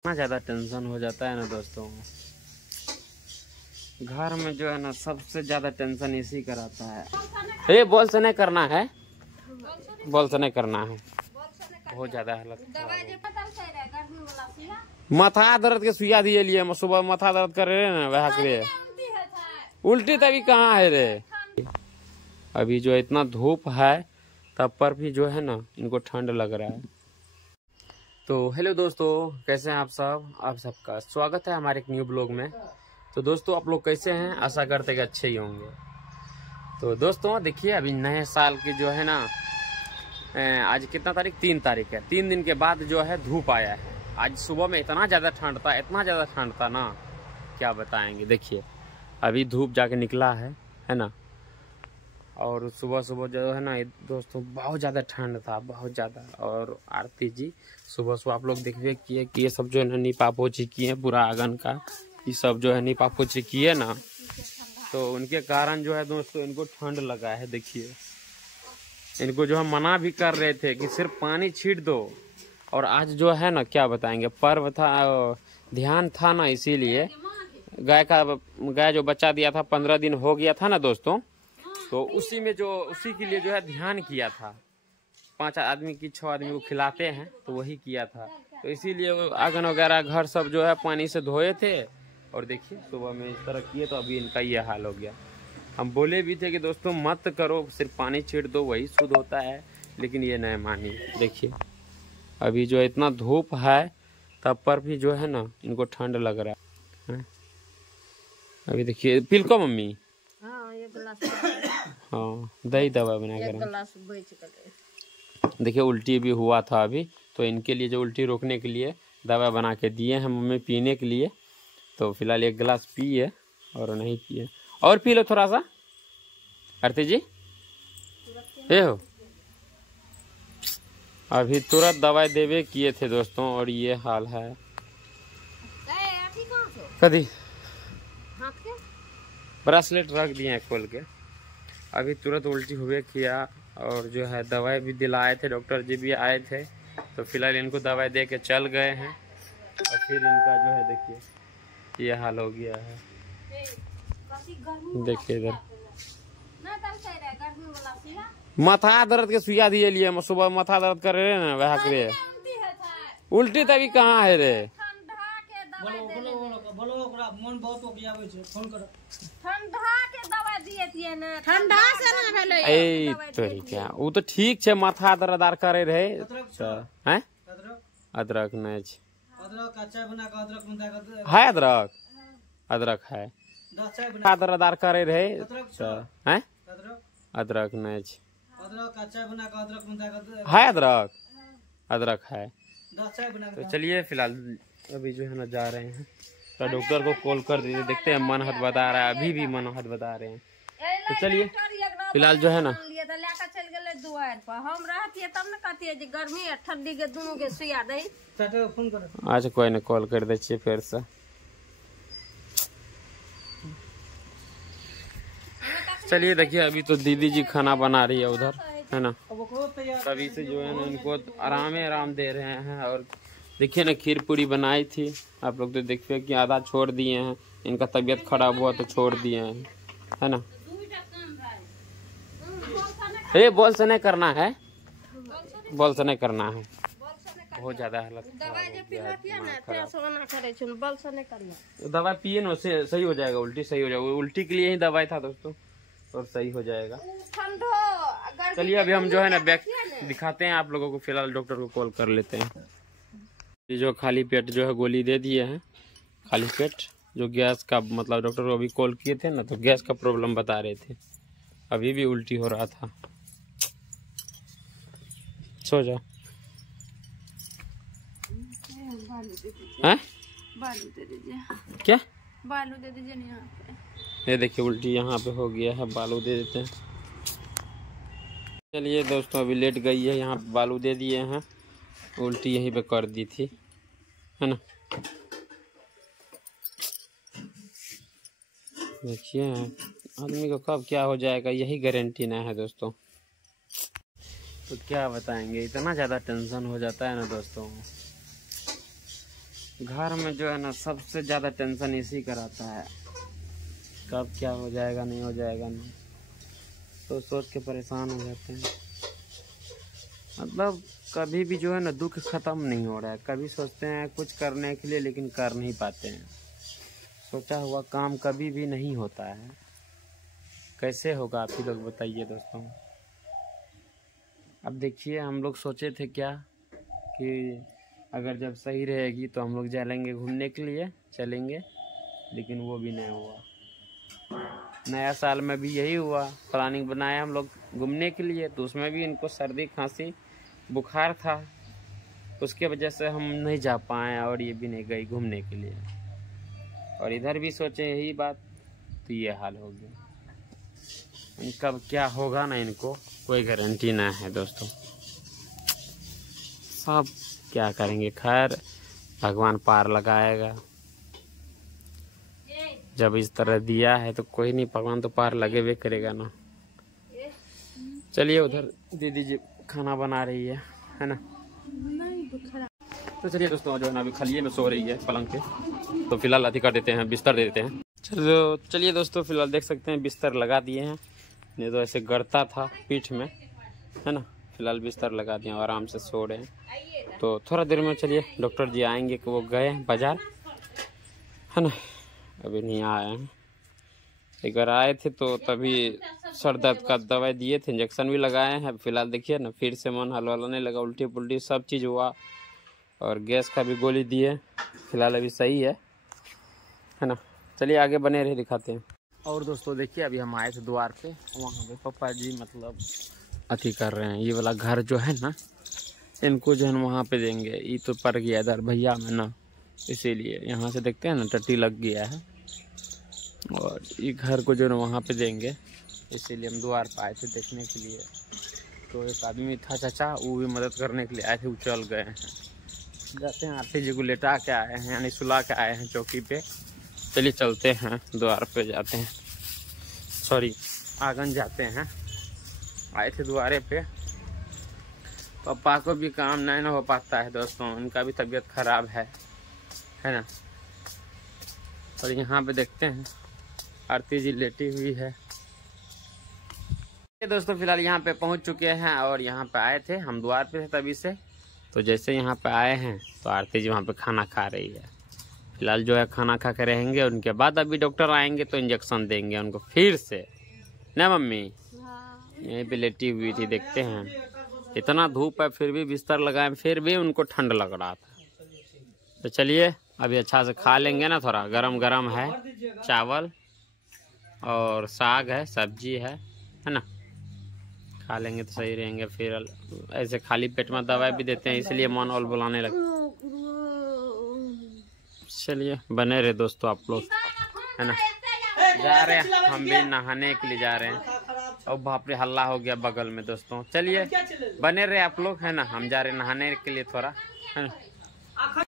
इतना ज़्यादा टेंशन हो जाता है ना दोस्तों। घर में जो है ना सबसे ज़्यादा टेंशन इसी का रहता है। ये बॉल से नहीं करना है, बॉल से नहीं करना है। बहुत ज़्यादा हालत माथा दर्द के सुइया दिए लिए सुबह माथा दर्द कर रहे ना वह के लिए। उल्टी तभी कहाँ है रे। अभी जो इतना धूप है तब पर भी जो है ना इनको ठंड लग रहा है। तो हेलो दोस्तों, कैसे हैं आप सब? आप सबका स्वागत है हमारे एक न्यू ब्लॉग में। तो दोस्तों आप लोग कैसे हैं? आशा करते कि अच्छे ही होंगे। तो दोस्तों देखिए, अभी नए साल की जो है ना आज कितना तारीख? 3 तारीख है। 3 दिन के बाद जो है धूप आया है। आज सुबह में इतना ज़्यादा ठंड था, इतना ज़्यादा ठंड था ना क्या बताएंगे। देखिए अभी धूप जाके निकला है ना। और सुबह सुबह जो है ना दोस्तों बहुत ज़्यादा ठंड था, बहुत ज़्यादा। और आरती जी सुबह सुबह आप लोग देखिए किए कि ये सब जो है ना नीपा पोछी किए पूरा आंगन का, ये सब जो है नीपा पोछी किए ना, तो उनके कारण जो है दोस्तों इनको ठंड लगा है। देखिए इनको जो हम मना भी कर रहे थे कि सिर्फ पानी छीट दो। और आज जो है ना क्या बताएंगे, पर्व था, ध्यान था ना, इसीलिए गाय जो बच्चा दिया था 15 दिन हो गया था ना दोस्तों, तो उसी के लिए जो है ध्यान किया था। 5 आदमी की 6 आदमी को खिलाते हैं तो वही किया था। तो इसीलिए वो आंगन वगैरह घर सब जो है पानी से धोए थे। और देखिए सुबह में इस तरह किए तो अभी इनका ये हाल हो गया। हम बोले भी थे कि दोस्तों मत करो, सिर्फ पानी छीट दो वही शुद्ध होता है, लेकिन ये नहीं मानी। देखिए अभी जो इतना धूप है तब पर भी जो है ना इनको ठंड लग रहा है। अभी देखिए पिलको मम्मी, हाँ दही दवा बना कर। देखिए उल्टी भी हुआ था अभी, तो इनके लिए जो उल्टी रोकने के लिए दवा बना के दिए हैं मम्मी पीने के लिए। तो फिलहाल 1 गिलास पिए और नहीं पिए। और पी लो थोड़ा सा आरती जी। ये हो अभी तुरंत दवाई देवे किए थे दोस्तों, और ये हाल है। कभी ब्रेसलेट रख दिए हैं खोल के। अभी तुरंत उल्टी हुए किया, और जो है दवाई भी दिलाए थे, डॉक्टर जी भी आए थे। तो फिलहाल इनको दवाई दे के चल गए हैं। और फिर इनका जो है देखिए ये हाल हो गया है। देखिए इधर माथा दर्द के सुइया दिए लिए सुबह माथा दर्द कर रहे ना वह के लिए। उल्टी तभी कहाँ है रे। मन बहुत हो गया फोन करो। तो क्या वो तो ठीक है, माथा दर्द करे रहे हैं। अदरक नहीं है, अदरक अदरक है, दर्द करे रहे हैं। अदरक नहीं है, अदरक अदरक है। तो चलिए फिलहाल अभी जो है ना जा रहे हैं, तो डॉक्टर को कॉल कर दीजिए। देखते हैं मन हाथ बता रहा है, अभी भी मन हाथ बता रहे हैं। तो चलिए फिलहाल जो है ना अच्छा कोई ना कॉल कर दीजिए फिर से। चलिए देखिए अभी तो दीदी जी खाना बना रही है उधर, है ना। तभी से जो है ना इनको आराम दे रहे हैं। और देखिए ना खीर पूरी बनाई थी, आप लोग तो देखिए कि आधा छोड़ दिए हैं। इनका तबीयत खराब हुआ तो छोड़ दिए हैं, है ना। ये बॉल से नहीं करना है, बॉल से नहीं करना है। बहुत ज्यादा हालत दवाई पिए ना उससे सही हो जाएगा, उल्टी सही हो जाएगा। उल्टी के लिए ही दवाई था दोस्तों, और सही हो जाएगा। चलिए अभी हम जो है ना बैक दिखाते हैं आप लोगों को। फिलहाल डॉक्टर को कॉल कर लेते हैं। ये जो खाली पेट जो है गोली दे दिए हैं, खाली पेट। जो गैस का मतलब डॉक्टर को अभी कॉल किए थे ना, तो गैस का प्रॉब्लम बता रहे थे। अभी भी उल्टी हो रहा था। सो जाओ। हैं? बालू दे दीजिए। क्या बालू दे दीजिए यहाँ पे। ये देखिए उल्टी यहाँ पे हो गया है, बालू दे देते हैं। चलिए दोस्तों अभी लेट गई है, यहाँ पे बालू दे दिए हैं। उल्टी यहीं पे कर दी थी, है ना। देखिए आदमी को कब क्या हो जाएगा यही गारंटी नहीं है दोस्तों। तो क्या बताएंगे, इतना ज़्यादा टेंशन हो जाता है ना दोस्तों। घर में जो है ना सबसे ज़्यादा टेंशन इसी का रहता है, कब क्या हो जाएगा नहीं हो जाएगा नहीं, तो सोच के परेशान हो जाते हैं। मतलब कभी भी जो है ना दुख खत्म नहीं हो रहा है। कभी सोचते हैं कुछ करने के लिए लेकिन कर नहीं पाते हैं। सोचा हुआ काम कभी भी नहीं होता है। कैसे होगा आप ही लोग बताइए दोस्तों। अब देखिए हम लोग सोचे थे क्या कि अगर जब सही रहेगी तो हम लोग चलेंगे घूमने के लिए, चलेंगे, लेकिन वो भी नहीं हुआ। नया साल में भी यही हुआ, प्लानिंग बनाया हम लोग घूमने के लिए, तो उसमें भी इनको सर्दी खांसी बुखार था, उसके वजह से हम नहीं जा पाए और ये भी नहीं गई घूमने के लिए। और इधर भी सोचे यही बात, तो ये हाल हो गया। इनका क्या होगा ना इनको कोई गारंटी ना है दोस्तों। सब क्या करेंगे, खैर भगवान पार लगाएगा। जब इस तरह दिया है तो कोई नहीं, भगवान तो पार लगे हुए करेगा ना। चलिए उधर दीदी जी खाना बना रही है ना। तो चलिए दोस्तों जो है ना अभी खलिए में सो रही है पलंग पे, तो फिलहाल अति कर देते हैं, बिस्तर दे देते हैं। चलिए दोस्तों फिलहाल देख सकते हैं बिस्तर लगा दिए हैं, नहीं तो ऐसे गड़ता था पीठ में, है ना। फिलहाल बिस्तर लगा दिए और आराम से सो रहे हैं। तो थोड़ा देर में चलिए डॉक्टर जी आएंगे कि वो गए हैं बाजार, है ना, अभी नहीं आए हैं। एक बार आए थे तो तभी सर दर्द का दवाई दिए थे, इंजेक्शन भी लगाए हैं। फिलहाल देखिए ना फिर से मन हलवाने लगा, उल्टी पुल्टी सब चीज़ हुआ, और गैस का भी गोली दिए। फिलहाल अभी सही है ना। चलिए आगे बने रहे, दिखाते हैं। और दोस्तों देखिए अभी हम आए थे द्वार पे, वहाँ पे पापा जी मतलब अति कर रहे हैं। ये वाला घर जो है ना इनको जो है ना वहाँ पे देंगे। ये तो पड़ गया इधर भैया में ना, इसीलिए यहाँ से देखते हैं ना टट्टी लग गया है, और ये घर को जो है ना वहाँ पे देंगे, इसीलिए हम द्वार पे आए थे देखने के लिए। तो एक आदमी था चाचा, वो भी मदद करने के लिए आए थे, वो चल गए हैं। जाते हैं आरती जी को लेटा के आए हैं, यानी सुला के आए हैं चौकी पे। चलिए चलते हैं द्वार पे जाते हैं, सॉरी आंगन जाते हैं। आए थे द्वारे पे, पापा को भी काम नहीं ना हो पाता है दोस्तों, उनका भी तबीयत खराब है ना। और यहाँ पे देखते हैं आरती जी लेटी हुई है। दोस्तों फिलहाल यहाँ पे पहुँच चुके हैं, और यहाँ पे आए थे हम द्वार पे थे तभी से। तो जैसे यहाँ पे आए हैं तो आरती जी वहाँ पे खाना खा रही है। फिलहाल जो है खाना खा के रहेंगे, उनके बाद अभी डॉक्टर आएंगे तो इंजेक्शन देंगे उनको फिर से, ना मम्मी। यहीं पे लेटी हुई थी, देखते हैं इतना धूप है फिर भी बिस्तर लगाए, फिर भी उनको ठंड लग रहा था। तो चलिए अभी अच्छा से खा लेंगे ना, थोड़ा गरम गरम है, चावल और साग है, सब्जी है ना, खा लेंगे तो सही रहेंगे। फिर ऐसे खाली पेट में दवाई भी देते हैं, इसलिए मन और बुलाने लगता। चलिए बने रहे दोस्तों आप लोग, है ना। जा रहे हैं हम भी नहाने के लिए जा रहे हैं, और बाप रे हल्ला हो गया बगल में दोस्तों। चलिए बने रहे आप लोग, है ना, हम जा रहे हैं नहाने के लिए थोड़ा, है ना।